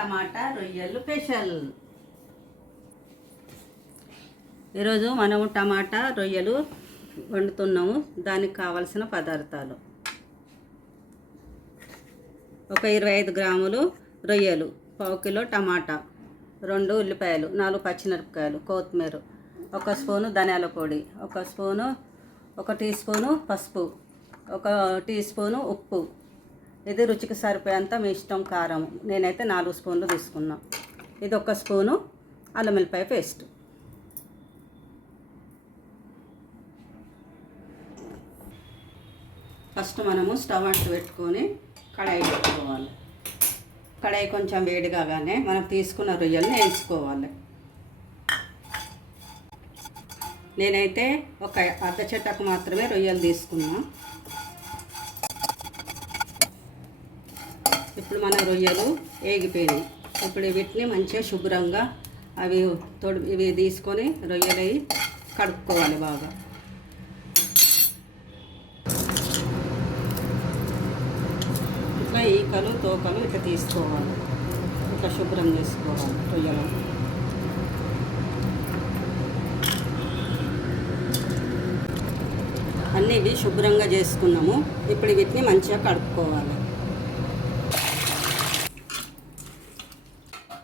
టమాటా రొయ్యలు స్పెషల్. ఈరోజు మనము టమాటా రొయ్యలు వండుతున్నాము. దానికి కావలసిన పదార్థాలు: ఒక 25 గ్రాములు రొయ్యలు, పావు కిలో టమాటా, 2 ఉల్లిపాయలు, 4 పచ్చిమిరపకాయలు, కొత్తిమీర, 1 స్పూను ధనియాల పొడి, 1 టీ స్పూను పసుపు, 1 టీ స్పూను ఉప్పు. ఇది రుచికి సరిపోయేంత మీ ఇష్టం కారం. నేనైతే 4 స్పూన్లు తీసుకున్నా. ఇది 1 స్పూను అల్లం వెల్లిపాయ పేస్ట్. ఫస్ట్ మనము స్టవ్ అంటు పెట్టుకొని కడాయి పెట్టుకోవాలి. కడాయి కొంచెం వేడి కాగానే మనం తీసుకున్న రొయ్యల్ని వేయించుకోవాలి. నేనైతే ఒక అర్ధ చెట్టకు మాత్రమే రొయ్యలు తీసుకున్నా. ఇప్పుడు మన రొయ్యలు వేగిపోయినాయి. ఇప్పుడు వీటిని మంచిగా శుభ్రంగా ఇవి తీసుకొని రొయ్యలు కడుక్కోవాలి బాగా. ఇట్లా ఈకలు తోకలు ఇట్లా తీసుకోవాలి. ఇట్లా శుభ్రం చేసుకోవాలి రొయ్యలు. అన్నీ ఇవి శుభ్రంగా చేసుకున్నాము. ఇప్పుడు వీటిని మంచిగా కడుక్కోవాలి.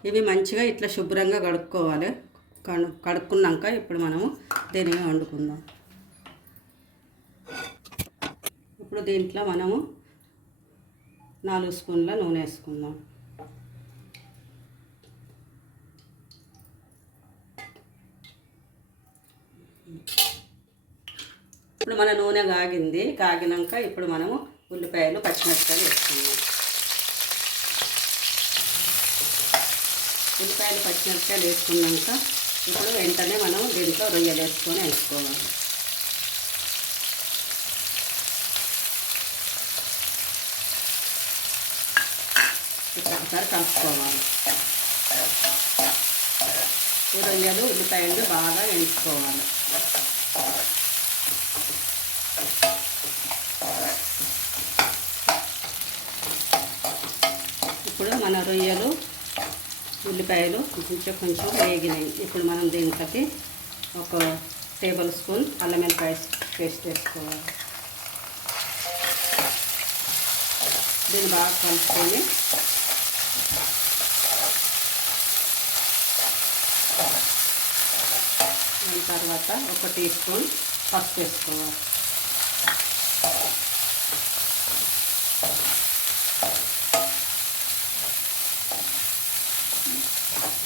ఇవి మంచిగా ఇట్లా శుభ్రంగా కడుక్కోవాలి. కడుక్కున్నాక ఇప్పుడు మనము దీనిని వండుకుందాం. ఇప్పుడు దీంట్లో మనము 4 స్పూన్ల నూనె వేసుకుందాం. ఇప్పుడు మన నూనె కాగినాక ఇప్పుడు మనము ఉల్లిపాయలు పచ్చిమిరపకాయలు వేసుకుందాం. ఉల్లిపాయలు పచ్చిమిరపకాయలు వేసుకున్నాక ఇప్పుడు వెంటనే మనం దీంట్లో రొయ్యలు వేసుకోవాలి. ఇప్పుడు ఒకసారి కలుపుకోవాలి. ఈ రొయ్యలు ఉల్లిపాయలు బాగా వేయించుకోవాలి. ఇప్పుడు మన రొయ్యలు ఉల్లిపాయలు కొంచెం వేగినాయి. ఇప్పుడు మనం దీంట్లోకి 1 టేబుల్ స్పూన్ అల్లం వెల్లిపాయ పేస్ట్ వేసుకోవాలి. దీన్ని బాగా కలుపుకొని దాని తర్వాత 1 టీ స్పూన్ పసుపు వేసుకోవాలి.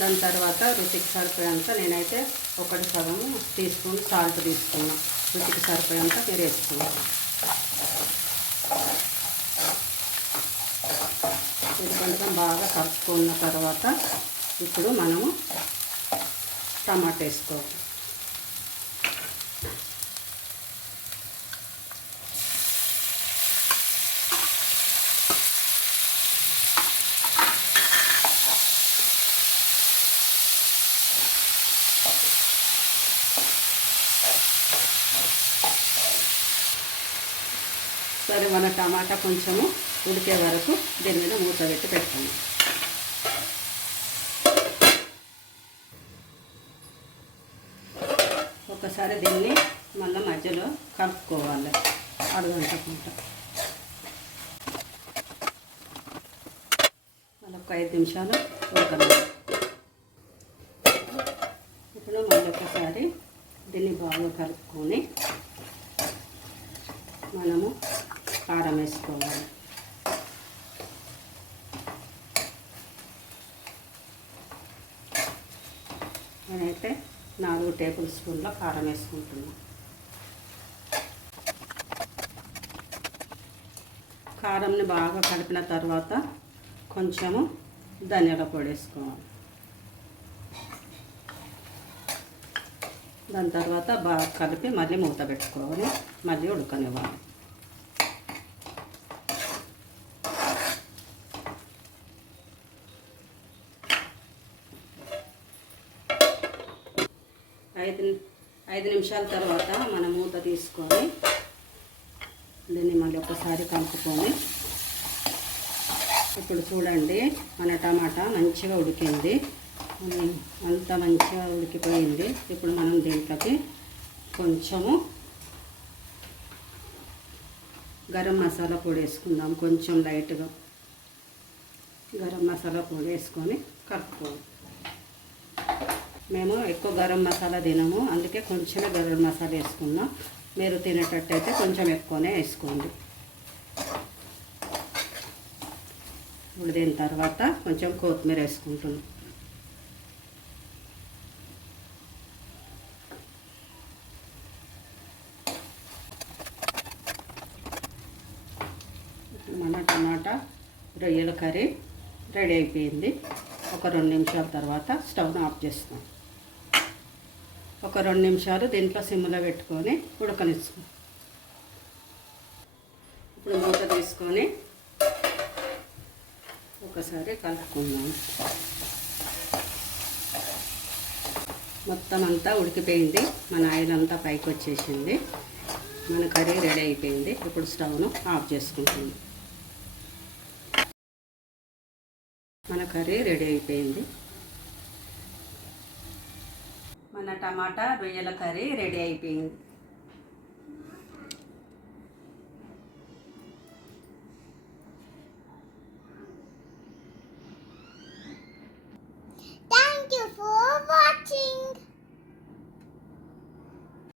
దాని తర్వాత రుచికి సరిపోయేంత నేనైతే 1 టీ స్పూన్ సాల్ట్ తీసుకున్నా. రుచికి సరిపోయేంత మీరు వేసుకున్నాను. ఇది కొంచెం బాగా కలుపుకున్న తర్వాత ఇప్పుడు మనము టమాటా వేసుకోవాలి. సరే, మన టమాటా కొంచెము ఉడికే వరకు దీని మీద మూత పెట్టి పెట్టాము. ఒకసారి దీన్ని మళ్ళీ మధ్యలో కలుపుకోవాలి. అడుగంటకుండా మళ్ళీ ఒక 5 నిమిషాలు ఉడకలేదు. ఇప్పుడు మళ్ళీ ఒకసారి దీన్ని బాగా కలుపుకొని మనము కారం వేసుకోవాలి. నేనైతే 4 టేబుల్ స్పూన్ల కారం వేసుకుంటున్నాను. కారంని బాగా కలిపిన తర్వాత కొంచెము ధనియాల పొడి వేసుకోవాలి. దాని తర్వాత బాగా కలిపి మళ్ళీ మూత పెట్టుకోవాలి. మళ్ళీ ఉడకనివ్వాలి. ఐదు నిమిషాల తర్వాత మనం మూత తీసుకొని దీన్ని మళ్ళీ ఒకసారి కలుపుకొని ఇప్పుడు చూడండి, మన టమాటా మంచిగా ఉడికింది, అంతా మంచిగా ఉడికిపోయింది. ఇప్పుడు మనం దీంట్లోకి కొంచెము గరం మసాలా పొడి వేసుకుందాం. కొంచెం లైట్గా గరం మసాలా పొడి వేసుకొని కలుపుకోవాలి. మేము ఎక్కువ గరం మసాలా తినము, అందుకే కొంచెమే గరం మసాలా వేసుకున్నాం. మీరు తినేటట్టయితే కొంచెం ఎక్కువనే వేసుకోండి. ఇప్పుడు దీని తర్వాత కొంచెం కొత్తిమీర వేసుకుంటున్నాం. మన టమాటా రొయ్యల కర్రీ రెడీ అయిపోయింది. ఒక 2 నిమిషాల తర్వాత స్టవ్ను ఆఫ్ చేస్తాం. ఒక 2 నిమిషాలు దీంట్లో సిమ్లో పెట్టుకొని ఉడకనిస్తాం. ఇప్పుడు మూత తీసుకొని ఒకసారి కలుపుకుందాం. మొత్తం అంతా ఉడికిపోయింది, మన ఆయిల్ అంతా పైకి వచ్చేసింది. మన కర్రీ రెడీ అయిపోయింది. ఇప్పుడు స్టవ్ను ఆఫ్ చేసుకుంటుంది. మన కర్రీ రెడీ అయిపోయింది. మన టమాటా రొయ్యల కర్రీ రెడీ అయిపోయింది.